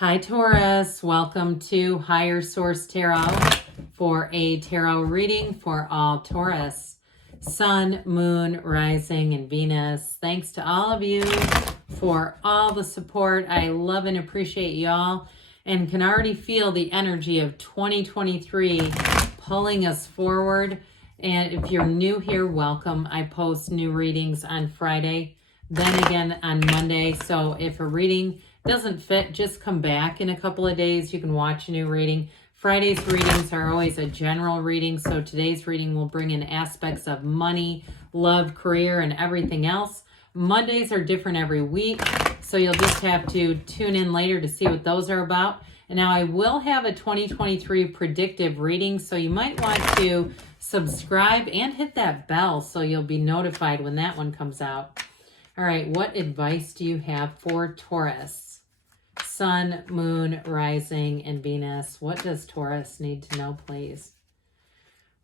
Hi Taurus, welcome to Higher Source Tarot for a tarot reading for all Taurus, Sun, Moon, Rising, and Venus. Thanks to all of you for all the support. I love and appreciate y'all and can already feel the energy of 2023 pulling us forward. And if you're new here, welcome. I post new readings on Friday, then again on Monday. So if a reading doesn't fit, just come back in a couple of days. You can watch a new reading. Friday's readings are always a general reading, so today's reading will bring in aspects of money, love, career, and everything else. Mondays are different every week, so you'll just have to tune in later to see what those are about. And now I will have a 2023 predictive reading, so you might want to subscribe and hit that bell so you'll be notified when that one comes out. All right, what advice do you have for Taurus? Sun, Moon, Rising, and Venus. What does Taurus need to know, please?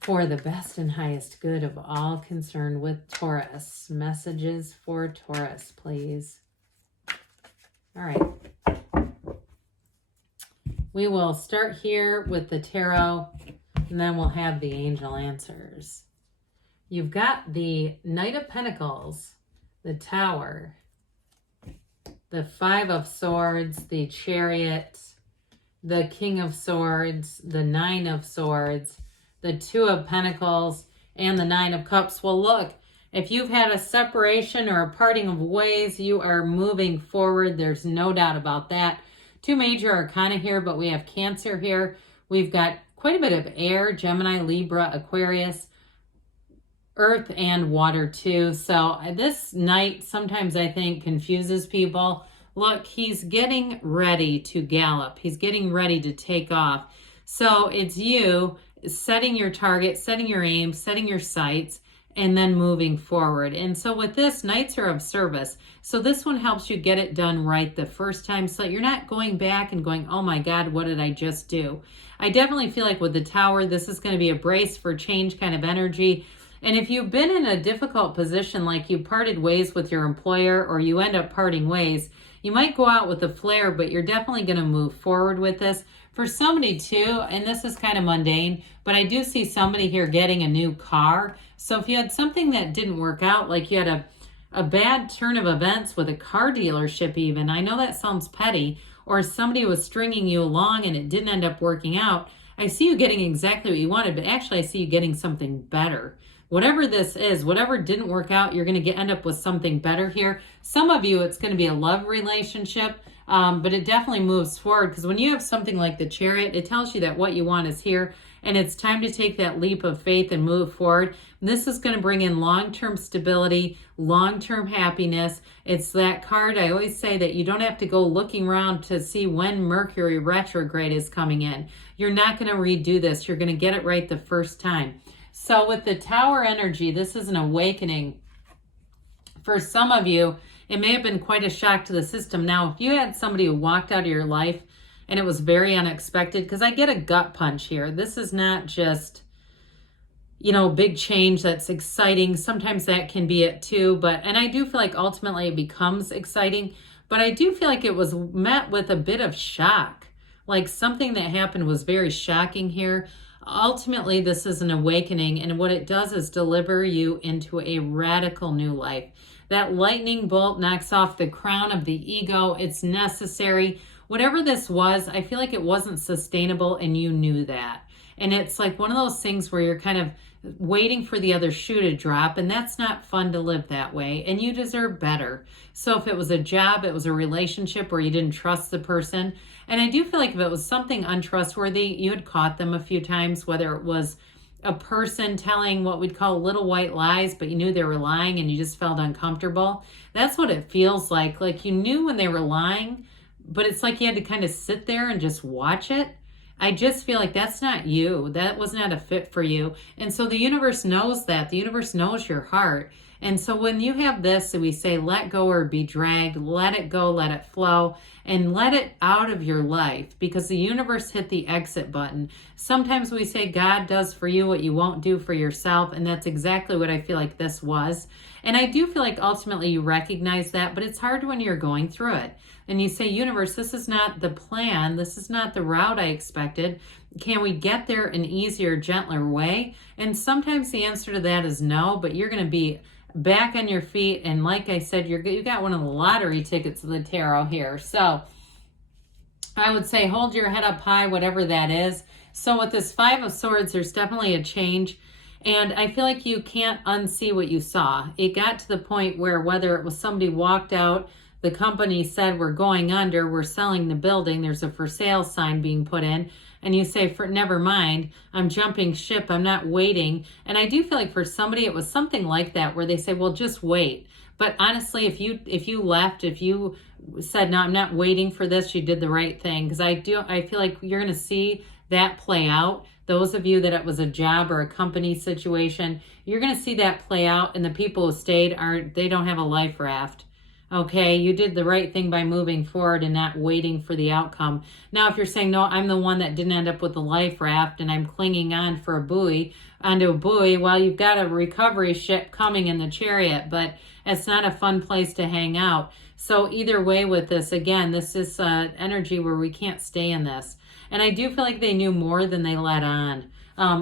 For the best and highest good of all concerned with Taurus. Messages for Taurus, please. All right. We will start here with the tarot, and then we'll have the angel answers. You've got the Knight of Pentacles, the Tower, the Five of Swords, the Chariot, the King of Swords, the Nine of Swords, the Two of Pentacles, and the Nine of Cups. Well, look, if you've had a separation or a parting of ways, you are moving forward. There's no doubt about that. Two major arcana here, but we have Cancer here. We've got quite a bit of air, Gemini, Libra, Aquarius, Earth, and water too. So this Knight sometimes I think confuses people. Look, he's getting ready to gallop. He's getting ready to take off. So it's you setting your target, setting your aim, setting your sights, and then moving forward. And so with this, Knights are of service. So this one helps you get it done right the first time, so that you're not going back and going, oh my God, what did I just do? I definitely feel like with the Tower, this is going to be a brace for change kind of energy. And if you've been in a difficult position, like you parted ways with your employer or you end up parting ways, you might go out with a flare, but you're definitely going to move forward with this. For somebody too, and this is kind of mundane, but I do see somebody here getting a new car. So if you had something that didn't work out, like you had a bad turn of events with a car dealership even, I know that sounds petty, or somebody was stringing you along and it didn't end up working out, I see you getting exactly what you wanted, but actually I see you getting something better. Whatever this is, whatever didn't work out, you're going to end up with something better here. Some of you, it's going to be a love relationship, but it definitely moves forward, because when you have something like the Chariot, it tells you that what you want is here, and it's time to take that leap of faith and move forward. And this is going to bring in long-term stability, long-term happiness. It's that card, I always say that you don't have to go looking around to see when Mercury retrograde is coming in. You're not going to redo this. You're going to get it right the first time. So with the Tower energy, this is an awakening. For some of you, it may have been quite a shock to the system. Now, if you had somebody who walked out of your life and it was very unexpected, because I get a gut punch here. This is not just, you know, big change that's exciting. Sometimes that can be it too. And I do feel like ultimately it becomes exciting. But I do feel like it was met with a bit of shock. Like something that happened was very shocking here. Ultimately, this is an awakening, and what it does is deliver you into a radical new life. That lightning bolt knocks off the crown of the ego. It's necessary. Whatever this was, I feel like it wasn't sustainable, and you knew that. And it's like one of those things where you're kind of waiting for the other shoe to drop, and that's not fun to live that way, and you deserve better. So if it was a job, it was a relationship where you didn't trust the person, and I do feel like if it was something untrustworthy, you had caught them a few times, whether it was a person telling what we'd call little white lies, but you knew they were lying and you just felt uncomfortable. That's what it feels like. Like you knew when they were lying, but it's like you had to kind of sit there and just watch it. I just feel like that's not you. That was not a fit for you. And so the universe knows that. The universe knows your heart. And so when you have this, we say, let go or be dragged, let it go, let it flow, and let it out of your life, because the universe hit the exit button. Sometimes we say God does for you what you won't do for yourself, and that's exactly what I feel like this was. And I do feel like ultimately you recognize that, but it's hard when you're going through it. and you say, universe, this is not the plan. This is not the route I expected. Can we get there an easier, gentler way? And sometimes the answer to that is no, but you're going to be back on your feet. And like I said, you got one of the lottery tickets of the tarot here. So I would say hold your head up high, whatever that is. So with this Five of Swords, there's definitely a change. And I feel like you can't unsee what you saw. It got to the point where whether it was somebody walked out, the company said, we're going under, we're selling the building, there's a for sale sign being put in, and you say, never mind, I'm jumping ship, I'm not waiting. And I do feel like for somebody, it was something like that, where they say, well, just wait. But honestly, if you left, if you said, no, I'm not waiting for this, you did the right thing. Because I feel like you're going to see that play out. Those of you that it was a job or a company situation, you're going to see that play out. And the people who stayed, they don't have a life raft. Okay, you did the right thing by moving forward and not waiting for the outcome. Now, if you're saying, no, I'm the one that didn't end up with the life raft and I'm clinging on for onto a buoy, well, you've got a recovery ship coming in the Chariot, but it's not a fun place to hang out. So either way with this, again, this is energy where we can't stay in this. And I do feel like they knew more than they let on.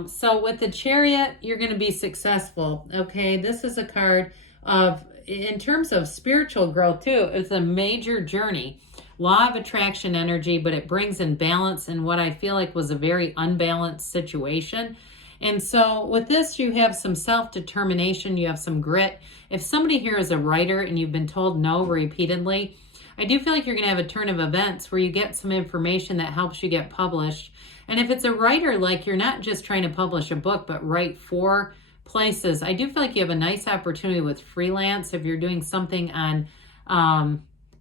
So with the Chariot, you're going to be successful. Okay, this is a card of, in terms of spiritual growth too, it's a major journey. Law of attraction energy, but it brings in balance in what I feel like was a very unbalanced situation. And so with this, you have some self-determination, you have some grit. If somebody here is a writer and you've been told no repeatedly, I do feel like you're going to have a turn of events where you get some information that helps you get published. And if it's a writer, like you're not just trying to publish a book, but write for places, I do feel like you have a nice opportunity with freelance. If you're doing something on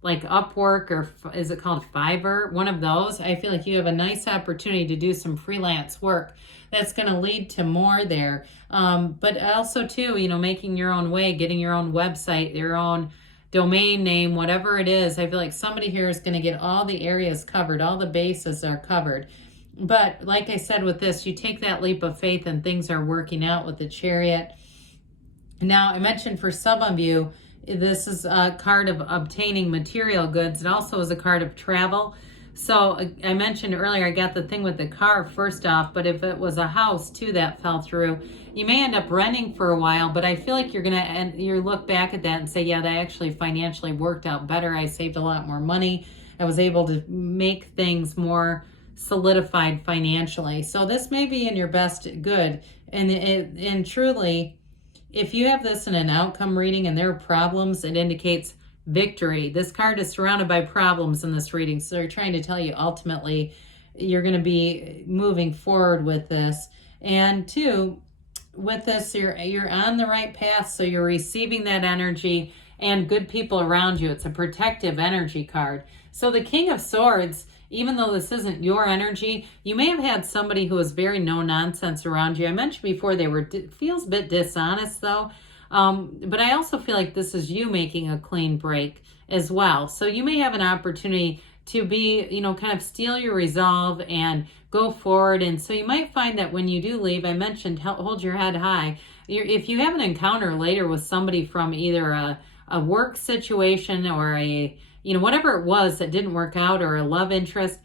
like Upwork, or is it called Fiverr? One of those, I feel like you have a nice opportunity to do some freelance work that's going to lead to more there. But also too, making your own way, getting your own website, your own domain name, whatever it is. I feel like somebody here is going to get all the areas covered, all the bases are covered. But like I said with this, you take that leap of faith and things are working out with the Chariot. Now, I mentioned for some of you, this is a card of obtaining material goods. It also is a card of travel. So I mentioned earlier, I got the thing with the car first off, but if it was a house too that fell through, you may end up renting for a while, but I feel like you're going to you look back at that and say, yeah, that actually financially worked out better. I saved a lot more money. I was able to make things more solidified financially. So this may be in your best good. And truly, if you have this in an outcome reading and there are problems, it indicates victory. This card is surrounded by problems in this reading. So they're trying to tell you ultimately you're going to be moving forward with this. And two, with this, you're on the right path. So you're receiving that energy and good people around you. It's a protective energy card. So the King of Swords, even though this isn't your energy, you may have had somebody who was very no nonsense around you. I mentioned before feels a bit dishonest though. But I also feel like this is you making a clean break as well. So you may have an opportunity to be, kind of steel your resolve and go forward. And so you might find that when you do leave, I mentioned hold your head high. If you have an encounter later with somebody from either a work situation or whatever it was that didn't work out, or a love interest,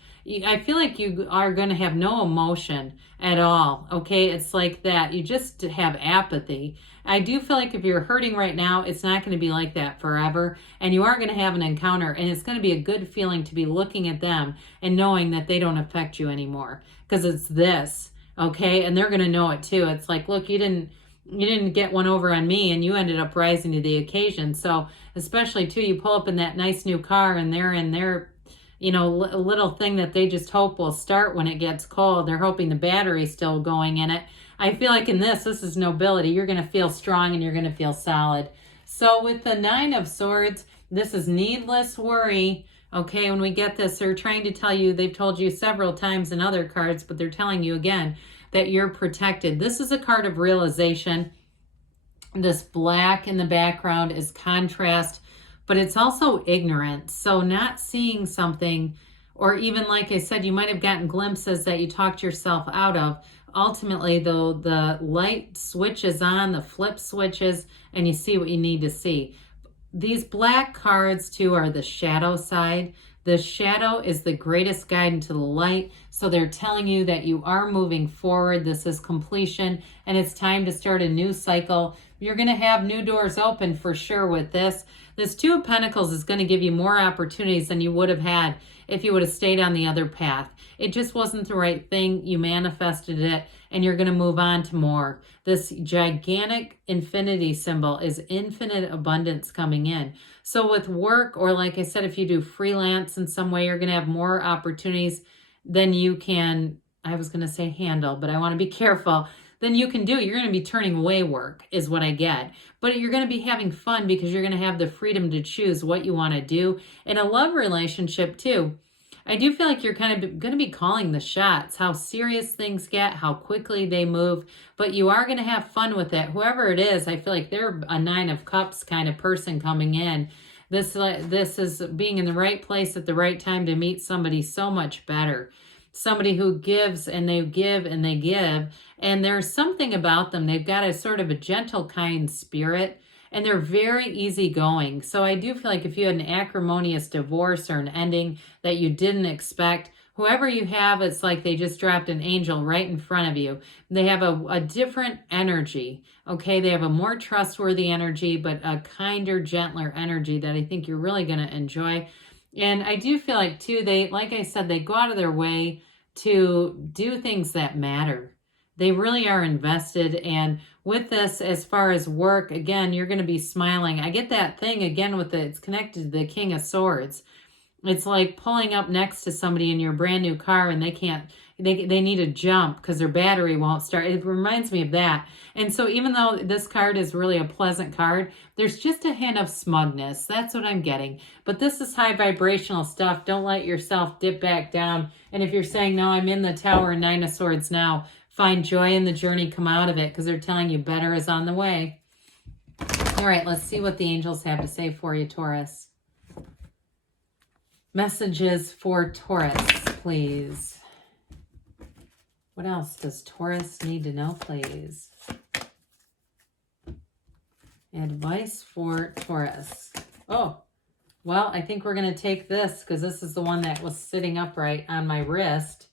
I feel like you are going to have no emotion at all. Okay, it's like that. You just have apathy. I do feel like if you're hurting right now, it's not going to be like that forever. And you are going to have an encounter, and it's going to be a good feeling to be looking at them and knowing that they don't affect you anymore, because it's this. Okay, and they're going to know it too. It's like, look, you didn't get one over on me, and you ended up rising to the occasion. So especially too, you pull up in that nice new car and they're in their, little thing that they just hope will start when it gets cold. They're hoping the battery's still going in it. I feel like in this is nobility. You're going to feel strong and you're going to feel solid. So with the Nine of Swords, this is needless worry. Okay, when we get this, they're trying to tell you, they've told you several times in other cards, but they're telling you again that you're protected. This is a card of realization. This black in the background is contrast, but it's also ignorance. So not seeing something, or even like I said, you might have gotten glimpses that you talked yourself out of. Ultimately, though, the light switches on, the flip switches, and you see what you need to see. These black cards, too, are the shadow side. The shadow is the greatest guide into the light. So they're telling you that you are moving forward. This is completion, and it's time to start a new cycle. You're going to have new doors open for sure with this. This Two of Pentacles is going to give you more opportunities than you would have had if you would have stayed on the other path. It just wasn't the right thing. You manifested it, and you're going to move on to more. This gigantic infinity symbol is infinite abundance coming in. So with work, or like I said, if you do freelance in some way, you're going to have more opportunities than you can, I was going to say handle, but I want to be careful, than you can do. You're going to be turning away work is what I get. But you're going to be having fun because you're going to have the freedom to choose what you want to do. In a love relationship too, I do feel like you're kind of going to be calling the shots, how serious things get, how quickly they move, but you are going to have fun with it. Whoever it is, I feel like they're a Nine of Cups kind of person coming in. This is being in the right place at the right time to meet somebody so much better. Somebody who gives and they give and they give, and there's something about them. They've got a sort of a gentle, kind spirit, and they're very easygoing. So I do feel like if you had an acrimonious divorce or an ending that you didn't expect, whoever you have, it's like they just dropped an angel right in front of you. They have a different energy, okay? They have a more trustworthy energy, but a kinder, gentler energy that I think you're really going to enjoy. And I do feel like, too, they, like I said, they go out of their way to do things that matter. They really are invested. And with this, as far as work, again, you're going to be smiling. I get that thing again with it's connected to the King of Swords. It's like pulling up next to somebody in your brand new car and they can't, they need to jump because their battery won't start. It reminds me of that. And so even though this card is really a pleasant card, there's just a hint of smugness. That's what I'm getting. But this is high vibrational stuff. Don't let yourself dip back down. And if you're saying, no, I'm in the Tower and Nine of Swords now, find joy in the journey, come out of it, because they're telling you better is on the way. All right, let's see what the angels have to say for you, Taurus. Messages for Taurus, please. What else does Taurus need to know, please? Advice for Taurus. Oh, well, I think we're going to take this because this is the one that was sitting upright on my wrist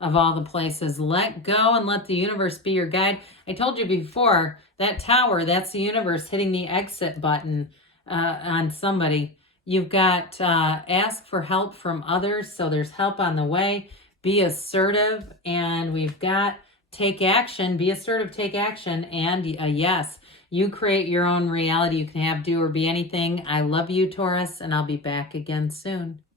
of all the places. Let go and let the universe be your guide. I told you before, that tower, that's the universe hitting the exit button on somebody. You've got ask for help from others, so there's help on the way. Be assertive, and we've got take action. Be assertive, take action, and yes, you create your own reality. You can have, do, or be anything. I love you, Taurus, and I'll be back again soon.